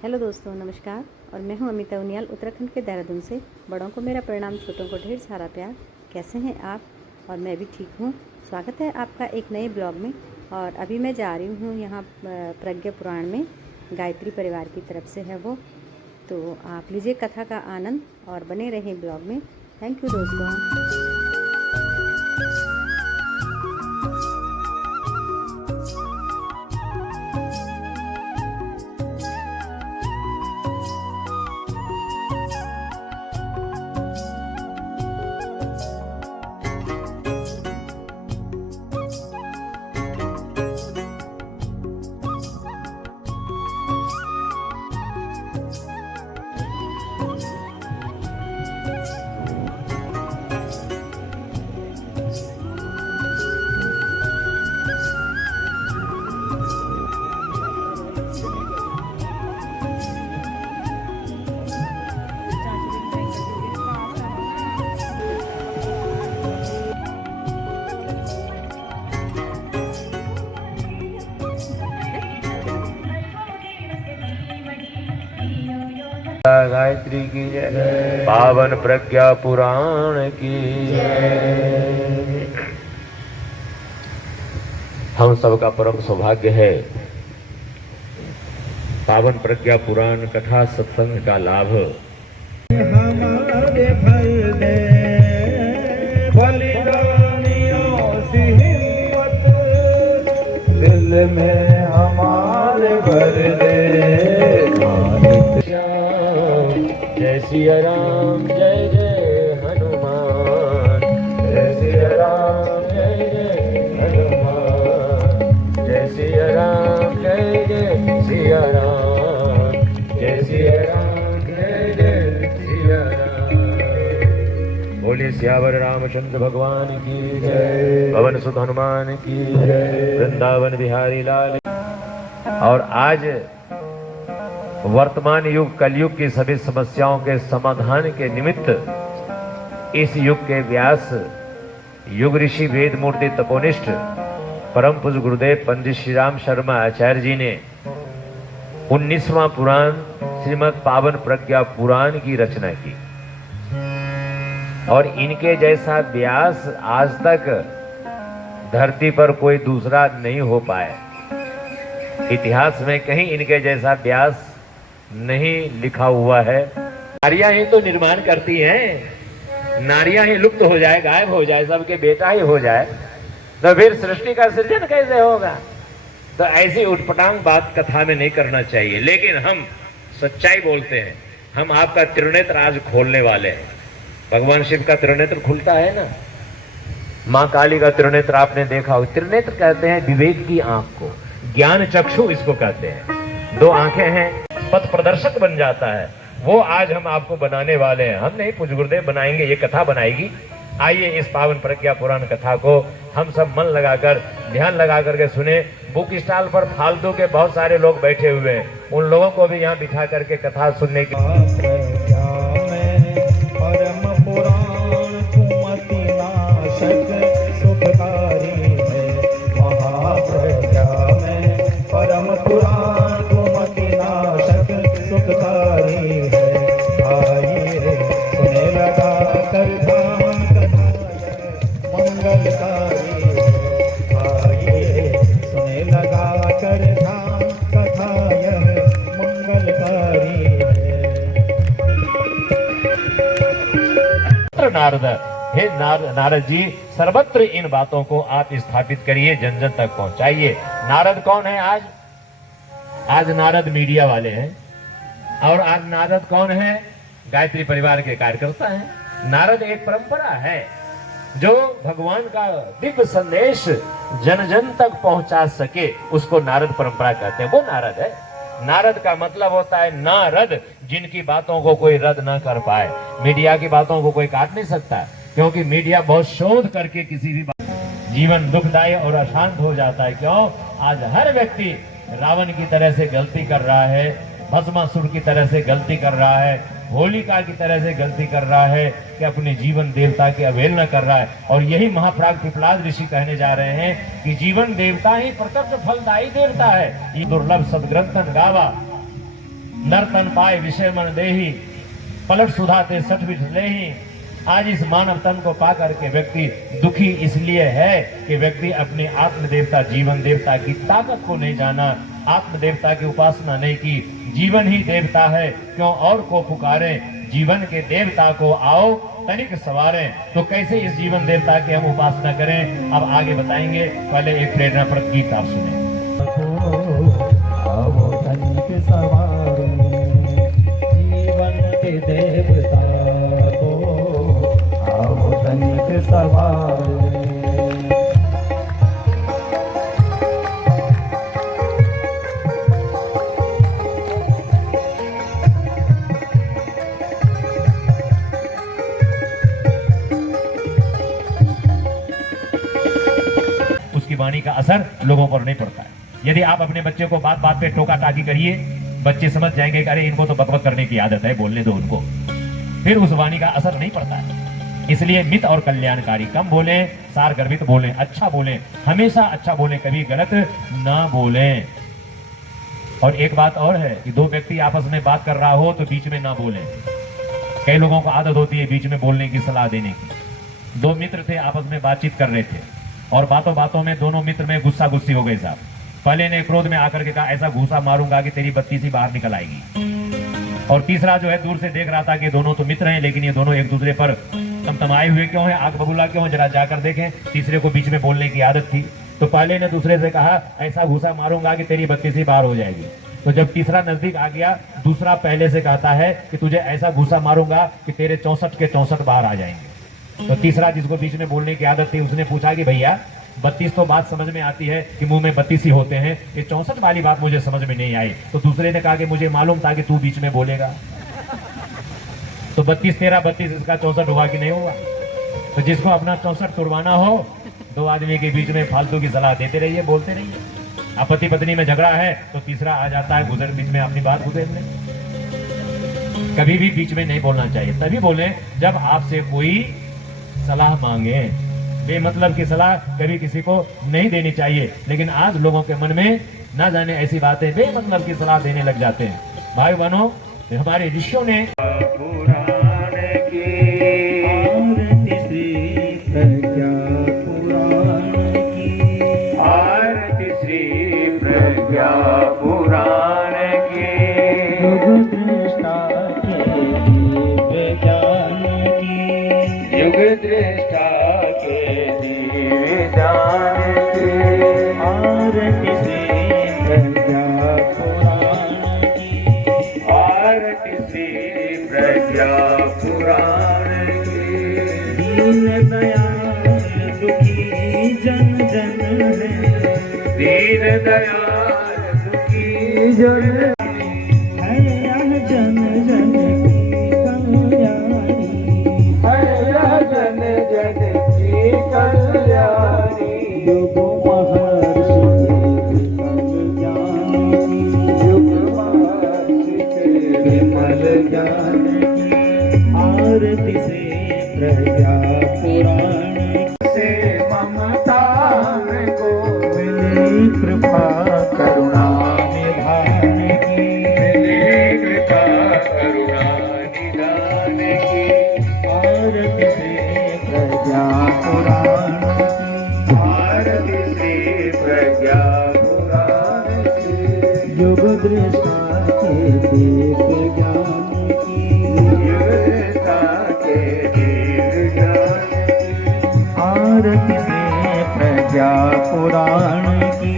Hello दोस्तों, नमस्कार। और मैं हूं अमिता उनियाल, उत्तराखंड के देहरादून से। बड़ों को मेरा प्रणाम, छोटों को ढेर सारा प्यार। कैसे हैं आप? और मैं भी ठीक हूं। स्वागत है आपका एक नए ब्लॉग में। और अभी मैं जा रही हूं यहाँ प्रज्ञा पुराण में, गायत्री परिवार की तरफ से है वो। तो आप लीजिए कथा का आनंद और बने रहें ब्लॉग में। थैंक यू दोस्तों। गायत्री की जय, पावन प्रज्ञा पुराण की जय। हम सबका परम सौभाग्य है पावन प्रज्ञा पुराण कथा सत्संग का लाभ हमारे भर दे बलिदानियों सी हिम्मत दिल में हमारे भर दे। जय सिया राम जय जय हनुमान, जय सिया राम जय जय हनुमान, जय सिया राम जय जय सिया राम, जय सिया राम जय जय सिया राम। बोलिए सियावर रामचंद्र भगवान की जय, पवन सुत हनुमान की जय, वृंदावन बिहारी लाल। और आज वर्तमान युग कलयुग की सभी समस्याओं के समाधान के निमित्त इस युग के व्यास युग ऋषि वेद मूर्ति तपोनिष्ठ परम पूज्य गुरुदेव पंडित श्री राम शर्मा आचार्य जी ने 19वां पुराण श्रीमद् पावन प्रज्ञा पुराण की रचना की। और इनके जैसा व्यास आज तक धरती पर कोई दूसरा नहीं हो पाया। इतिहास में कहीं इनके जैसा व्यास नहीं लिखा हुआ है। नारियां ही तो निर्माण करती हैं, नारियां ही लुप्त हो जाए, गायब हो जाए, सबके बेटा ही हो जाए, तो फिर सृष्टि का सृजन कैसे होगा? तो ऐसी उटपटांग बात कथा में नहीं करना चाहिए। लेकिन हम सच्चाई बोलते हैं। हम आपका त्रिनेत्र आज खोलने वाले हैं। भगवान शिव का त्रिनेत्र खुलता है ना, माँ काली का त्रिनेत्र आपने देखा हो। त्रिनेत्र कहते हैं विवेक की आंख को, ज्ञान चक्षु इसको कहते हैं। दो आंखें हैं, पथ प्रदर्शक बन जाता है, वो आज हम आपको बनाने वाले हैं। हम नहीं, पूज्य गुरुदेव बनाएंगे, ये कथा बनाएगी। आइए इस पावन प्रज्ञा पुराण कथा को हम सब मन लगाकर ध्यान लगा करके सुने। बुक स्टॉल पर फालतू के बहुत सारे लोग बैठे हुए हैं, उन लोगों को भी यहाँ बिठा करके कथा सुनने की। परम पुराण कुमति नाशक सुखकारी है, महाप्रज्ञा में परम पुराण कुमति नाशक सुखकारी है। आइए सुने लगा कर धाम कथा मंगलकारी है। आइए सुने लगा कर धाम कथा यह मंगलकारी है। नारद, हे नारद जी, सर्वत्र इन बातों को आप स्थापित करिए, जन जन तक पहुंचाइए। नारद कौन है आज? आज नारद मीडिया वाले हैं। और आज नारद कौन है? गायत्री परिवार के कार्यकर्ता हैं। नारद एक परंपरा है जो भगवान का दिव्य संदेश जन जन तक पहुंचा सके, उसको नारद परंपरा कहते हैं। वो नारद है। नारद का मतलब होता है नारद, जिनकी बातों को कोई रद्द ना कर पाए। मीडिया की बातों को कोई काट नहीं सकता, क्योंकि मीडिया बहुत शोध करके किसी भी जीवन दुखदायी और अशांत हो जाता है। क्यों? आज हर व्यक्ति रावण की तरह से गलती कर रहा है, भस्मासुर की तरह से गलती कर रहा है, होलिका की तरह से गलती कर रहा है कि अपने जीवन देवता की अवहेलना कर रहा है। और यही महाप्राग पिपलाद ऋषि कहने जा रहे हैं कि जीवन देवता ही प्रत्यक्ष फलदायी देवता है। ये दुर्लभ सदग्रंथन गावा नर्तन पाए विषय मन देही, पलट सुधाते सठ बिठ लेही। आज इस मानव तन को पा करके व्यक्ति दुखी इसलिए है कि व्यक्ति अपने आत्म देवता जीवन देवता की ताकत को नहीं जाना, आत्म देवता की उपासना नहीं की। जीवन ही देवता है, क्यों और को पुकारे, जीवन के देवता को आओ तनिक सवारे। तो कैसे इस जीवन देवता की हम उपासना करें, अब आगे बताएंगे। पहले एक प्रेरणाप्रद गीत आप सुने। आओ तनिक सवारे, जीवन के देवता को आओ तनिक सवारे। उसकी वाणी का असर लोगों पर नहीं पड़ता है। यदि आप अपने बच्चे को बात बात पे टोका टाकी करिए, बच्चे समझ जाएंगे कि अरे इनको तो बकबक करने की आदत है, बोलने दो उनको, फिर उस वाणी का असर नहीं पड़ता है। इसलिए मित और कल्याणकारी कम बोले, सार गर्भित बोले, अच्छा बोले, हमेशा अच्छा बोले, कभी गलत ना बोले। और एक बात और है कि दो व्यक्ति आपस में बात कर रहा हो तो बीच में ना बोले। कई लोगों को आदत होती है बीच में बोलने की, सलाह देने की। दो मित्र थे, आपस में बातचीत कर रहे थे और बातों बातों में दोनों मित्र में गुस्सा गुस्सी हो गए साहब। पहले ने क्रोध में आकर के कहा ऐसा घूसा मारूंगा कि तेरी बत्ती सी बाहर निकल आएगी। और तीसरा जो है दूर से देख रहा था कि दोनों तो मित्र हैं, लेकिन ये दोनों एक दूसरे पर तमतमाए हुए क्यों हैं, आग बबूला क्यों हैं, जरा जाकर देखें। तीसरे को बीच में बोलने की आदत थी, तो पहले ने दूसरे से कहा ऐसा घूसा मारूंगा कि तेरी बत्ती सी बाहर हो जाएगी। तो जब तीसरा नजदीक आ गया, दूसरा पहले से कहता है कि तुझे ऐसा घूसा मारूंगा कि तेरे 64 के 64 बाहर आ जाएंगे। तो तीसरा जिसको बीच में बोलने की आदत थी उसने पूछा कि भैया 32 तो बात समझ में आती है कि मुंह में 32 ही होते हैं, ये 64 वाली बात मुझे समझ में नहीं आई। तो दूसरे ने कहा कि मुझे मालूम था कि तू बीच में बोलेगा। तो 32 तेरा 32 इसका 64 हुआ कि नहीं हुआ। तो जिसको अपना 64 तुड़वाना हो, दो आदमी के बीच में फालतू की सलाह देते रहिए, बोलते रहिए। अब पति पत्नी में झगड़ा है तो तीसरा आ जाता है गुजर बीच में अपनी बात गुजरने। कभी भी बीच में नहीं बोलना चाहिए, तभी बोले जब आपसे कोई सलाह मांगे। बेमतलब की सलाह कभी किसी को नहीं देनी चाहिए, लेकिन आज लोगों के मन में ना जाने ऐसी बातें बेमतलब की सलाह देने लग जाते हैं। भाई बहनों, हमारे ऋषियों ने पुराण की आरती श्री प्रज्ञा पुराण की, आरती श्री प्रज्ञा पुराण की, युग दृष्टा के दिव्य ज्ञान की, युग दृष्टा के दिव्य ज्ञान की, आरती श्री प्रज्ञा पुराण की, आरती श्री प्रज्ञा पुराण की। दीन दयाल दुखी जन जन है, दीन दयाल दुखी जन है यह जन जन की कल्याणी, है जन जन की कल्याणी। युग महर्षि ज्ञान की, युग महर्षि विमल ज्ञान की, आरती से प्रज्ञा पुराण से ममता को मिली कृपा करुणा निधान की, मिली कृपा करुणा निधान की, आरती से प्रज्ञा पुराण की, आरती श्री प्रज्ञा पुराण की, युग दृष्टा के दिव्य ज्ञान की, युग दृष्टा के दिव्य ज्ञान की, आरती से प्रज्ञा पुराण की।